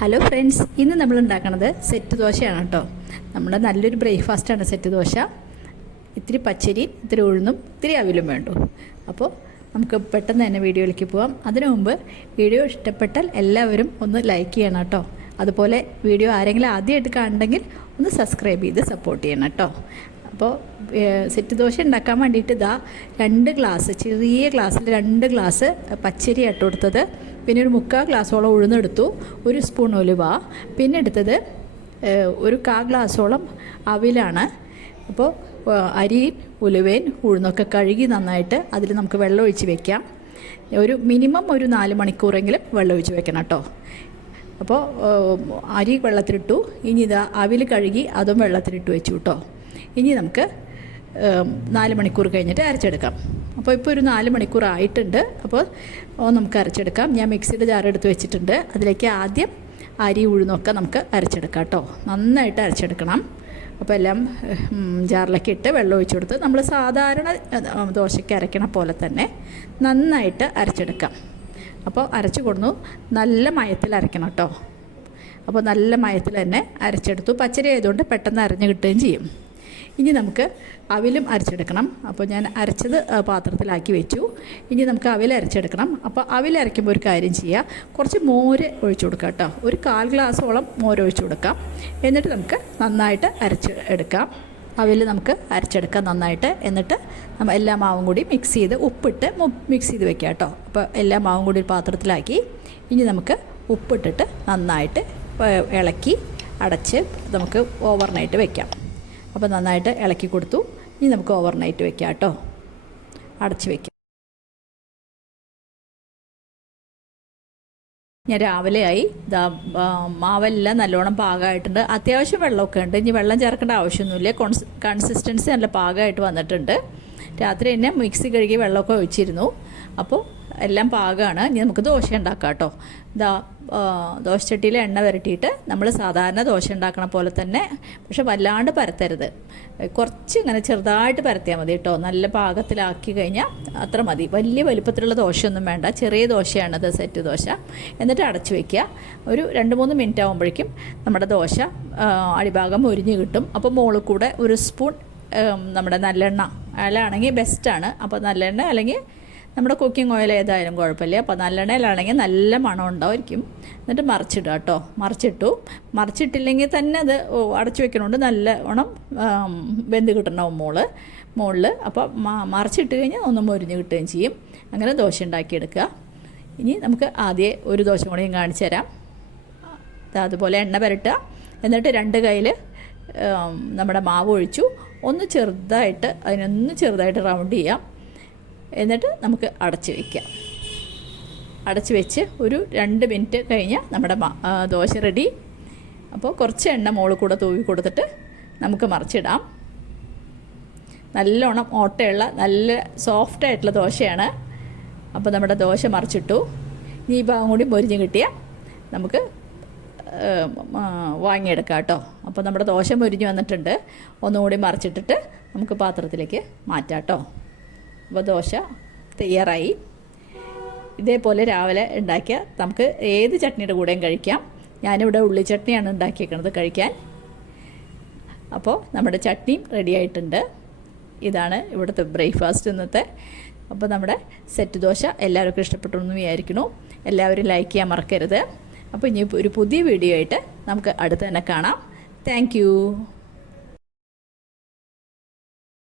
Hello friends, ഇന്ന് നമ്മൾ ഉണ്ടാക്കുന്നത് സെറ്റ് ദോശയാണ് കേട്ടോ. നമ്മുടെ നല്ലൊരു ബ്രേക്ക്ഫാസ്റ്റാണ് സെറ്റ് ദോശ. ഇത്തിരി പച്ചരി, ഇത്തിരി ഉഴുന്നും, ഇത്തിരി അവിലും വേണ്ടു. അപ്പോൾ നമുക്ക് പെട്ടെന്ന് തന്നെ വീഡിയോയിലേക്ക് പോകാം. അതിനു മുമ്പ് വീഡിയോ ഇഷ്ടപ്പെട്ടാൽ എല്ലാവരും ഒന്ന് ലൈക്ക് ചെയ്യണം കേട്ടോ. അതുപോലെ വീഡിയോ ആരെങ്കിലും ആദ്യമായിട്ട് കാണണമെങ്കിൽ ഒന്ന് സബ്സ്ക്രൈബ് ചെയ്ത് സപ്പോർട്ട് ചെയ്യണം കേട്ടോ. അപ്പോൾ സെറ്റ് ദോശ ഉണ്ടാക്കാൻ വേണ്ടിയിട്ട് ഇതാ 2 ഗ്ലാസ്, ചെറിയ ഗ്ലാസ്സിൽ 2 ഗ്ലാസ് പച്ചരി ഇട്ട് കൊടുത്തത്, പിന്നെ ഒരു 3/4 ഗ്ലാസോളം ഉഴുന്നെടുത്തു, 1 സ്പൂൺ ഉലുവ, പിന്നെ എടുത്തത് 1/4 ഗ്ലാസോളം അവിലാണ്. അപ്പോൾ അരിയും ഉലുവയും ഉഴുന്നൊക്കെ കഴുകി നന്നായിട്ട് അതിൽ നമുക്ക് വെള്ളം ഒഴിച്ച് വെക്കാം. മിനിമം ഒരു 4 മണിക്കൂറെങ്കിലും വെള്ളം ഒഴിച്ച് വെക്കണം കേട്ടോ. അപ്പോൾ അരി വെള്ളത്തിലിട്ടു, ഇനി ഇതാ അവിൽ കഴുകി അതും വെള്ളത്തിലിട്ട് വെച്ചു കേട്ടോ. ഇനി നമുക്ക് 4 മണിക്കൂർ കഴിഞ്ഞിട്ട് അരച്ചെടുക്കാം. അപ്പോൾ ഇപ്പോൾ ഒരു 4 മണിക്കൂർ ആയിട്ടുണ്ട്. അപ്പോൾ നമുക്ക് അരച്ചെടുക്കാം. ഞാൻ മിക്സിയുടെ ജാർ എടുത്ത് വെച്ചിട്ടുണ്ട്. അതിലേക്ക് ആദ്യം അരി ഉഴുന്നൊക്കെ നമുക്ക് അരച്ചെടുക്കാം കേട്ടോ. നന്നായിട്ട് അരച്ചെടുക്കണം. അപ്പോൾ എല്ലാം ജാറിലേക്ക് ഇട്ട് വെള്ളം ഒഴിച്ചു കൊടുത്ത് നമ്മൾ സാധാരണ ദോശയ്ക്ക് അരയ്ക്കണ പോലെ തന്നെ നന്നായിട്ട് അരച്ചെടുക്കാം. അപ്പോൾ അരച്ച് കൊടുന്നു, നല്ല മയത്തിൽ അരയ്ക്കണം കേട്ടോ. അപ്പോൾ നല്ല മയത്തിൽ തന്നെ അരച്ചെടുത്തു. പച്ചരി ആയതുകൊണ്ട് പെട്ടെന്ന് അരഞ്ഞ് കിട്ടുകയും ചെയ്യും. ഇനി നമുക്ക് അവിലും അരച്ചെടുക്കണം. അപ്പോൾ ഞാൻ അരച്ചത് പാത്രത്തിലാക്കി വെച്ചു. ഇനി നമുക്ക് അവിൽ അരച്ചെടുക്കണം. അപ്പോൾ അവിൽ അരയ്ക്കുമ്പോൾ ഒരു കാര്യം ചെയ്യുക, കുറച്ച് മോര് ഒഴിച്ചു കൊടുക്കാം കേട്ടോ. ഒരു 1/4 ഗ്ലാസോളം മോര് ഒഴിച്ചു കൊടുക്കാം. എന്നിട്ട് നമുക്ക് നന്നായിട്ട് അരച്ച് എടുക്കാം. അവിൽ നമുക്ക് അരച്ചെടുക്കാം നന്നായിട്ട്. എന്നിട്ട് നമ്മൾ എല്ലാ മാവും കൂടി മിക്സ് ചെയ്ത് ഉപ്പിട്ട് മിക്സ് ചെയ്ത് വെക്കാം കേട്ടോ. അപ്പോൾ എല്ലാ മാവും കൂടി ഒരു പാത്രത്തിലാക്കി ഇനി നമുക്ക് ഉപ്പിട്ടിട്ട് നന്നായിട്ട് ഇളക്കി അടച്ച് നമുക്ക് ഓവർനൈറ്റ് വെക്കാം. അപ്പോൾ നന്നായിട്ട് ഇളക്കി കൊടുത്തു. ഇനി നമുക്ക് ഓവർനൈറ്റ് വെക്കാം കേട്ടോ, അടച്ച് വെക്കാം. ഞാൻ രാവിലെയായി മാവെല്ലാം നല്ലോണം പാകമായിട്ടുണ്ട്. അത്യാവശ്യം വെള്ളമൊക്കെ ഉണ്ട്. ഇനി വെള്ളം ചേർക്കേണ്ട ആവശ്യമൊന്നുമില്ല. കൺസിസ്റ്റൻസി നല്ല പാകമായിട്ട് വന്നിട്ടുണ്ട്. രാത്രി തന്നെ മിക്സി കഴുകി വെള്ളമൊക്കെ ഒഴിച്ചിരുന്നു. അപ്പോൾ എല്ലാം പാകമാണ്. ഇനി നമുക്ക് ദോശ ഉണ്ടാക്കാം കേട്ടോ. ദോശച്ചട്ടിയിൽ എണ്ണ വരട്ടിയിട്ട് നമ്മൾ സാധാരണ ദോശ ഉണ്ടാക്കണ പോലെ തന്നെ, പക്ഷെ വല്ലാണ്ട് പരത്തരുത്. കുറച്ച് ഇങ്ങനെ ചെറുതായിട്ട് പരത്തിയാൽ മതി കേട്ടോ. നല്ല പാകത്തിലാക്കി കഴിഞ്ഞാൽ അത്ര മതി. വലിയ വലുപ്പത്തിലുള്ള ദോശയൊന്നും വേണ്ട. ചെറിയ ദോശയാണത്, സെറ്റ് ദോശ. എന്നിട്ട് അടച്ചു വയ്ക്കുക. ഒരു 2-3 മിനിറ്റ് ആകുമ്പോഴേക്കും നമ്മുടെ ദോശ അടിഭാഗം മുരിഞ്ഞ് കിട്ടും. അപ്പോൾ മുകളിൽ കൂടെ 1 സ്പൂൺ നമ്മുടെ നല്ലെണ്ണ അയാളാണെങ്കിൽ ബെസ്റ്റാണ്. അപ്പോൾ നല്ലെണ്ണ അല്ലെങ്കിൽ നമ്മുടെ കുക്കിംഗ് ഓയിൽ ഏതായാലും കുഴപ്പമില്ല. അപ്പോൾ നല്ലെണ്ണയിലാണെങ്കിൽ നല്ല മണം ഉണ്ടായിരിക്കും. എന്നിട്ട് മറിച്ചിടുക കേട്ടോ. മറിച്ചിട്ടില്ലെങ്കിൽ തന്നെ അത് അടച്ചു വെക്കണോണ്ട് നല്ലവണ്ണം വെന്ത് കിട്ടണം മുകളിൽ. അപ്പോൾ മറിച്ചിട്ട് കഴിഞ്ഞാൽ ഒന്ന് മൊരിഞ്ഞ് കിട്ടുകയും ചെയ്യും. അങ്ങനെ ദോശ ഉണ്ടാക്കിയെടുക്കുക. ഇനി നമുക്ക് ആദ്യം ഒരു ദോശ കൂടെയും കാണിച്ചു തരാം. അതുപോലെ എണ്ണ പുരട്ടുക. എന്നിട്ട് 2 കയ്യിൽ നമ്മുടെ മാവ് ഒഴിച്ചു അതിനൊന്ന് ചെറുതായിട്ട് റൗണ്ട് ചെയ്യാം. എന്നിട്ട് നമുക്ക് അടച്ച് വയ്ക്കാം. അടച്ച് വെച്ച് ഒരു 2 മിനിറ്റ് കഴിഞ്ഞാൽ നമ്മുടെ ദോശ റെഡി. അപ്പോൾ കുറച്ച് എണ്ണ മുകളിൽ കൂടെ തൂവി കൊടുത്തിട്ട് നമുക്ക് മറിച്ചിടാം. നല്ലോണം ഓട്ടയുള്ള നല്ല സോഫ്റ്റായിട്ടുള്ള ദോശയാണ്. അപ്പോൾ നമ്മുടെ ദോശ മറിച്ചിട്ടു. ഇനി ഈ ഭാഗം കൂടി മൊരിഞ്ഞ് കിട്ടിയാൽ നമുക്ക് വാങ്ങിയെടുക്കാം കേട്ടോ. അപ്പോൾ നമ്മുടെ ദോശ മൊരിഞ്ഞ് വന്നിട്ടുണ്ട്. ഒന്നുകൂടി മറിച്ചിട്ടിട്ട് നമുക്ക് പാത്രത്തിലേക്ക് മാറ്റാം കേട്ടോ. അപ്പോൾ ദോശ തയ്യാറായി. ഇതേപോലെ രാവിലെ ഉണ്ടാക്കിയാൽ നമുക്ക് ഏത് ചട്നിയുടെ കൂടെയും കഴിക്കാം. ഞാനിവിടെ ഉള്ളി ചട്നിയാണ് ഉണ്ടാക്കിയേക്കുന്നത് കഴിക്കാൻ. അപ്പോൾ നമ്മുടെ ചട്നിയും റെഡി ആയിട്ടുണ്ട്. ഇതാണ് ഇവിടുത്തെ ബ്രേക്ക്ഫാസ്റ്റ് ഇന്നത്തെ. അപ്പോൾ നമ്മുടെ സെറ്റ് ദോശ എല്ലാവർക്കും ഇഷ്ടപ്പെട്ടു എന്ന് വിചാരിക്കുന്നു. എല്ലാവരും ലൈക്ക് ചെയ്യാൻ മറക്കരുത്. അപ്പോൾ ഇനി ഒരു പുതിയ വീഡിയോ ആയിട്ട് നമുക്ക് അടുത്ത് തന്നെ കാണാം. താങ്ക്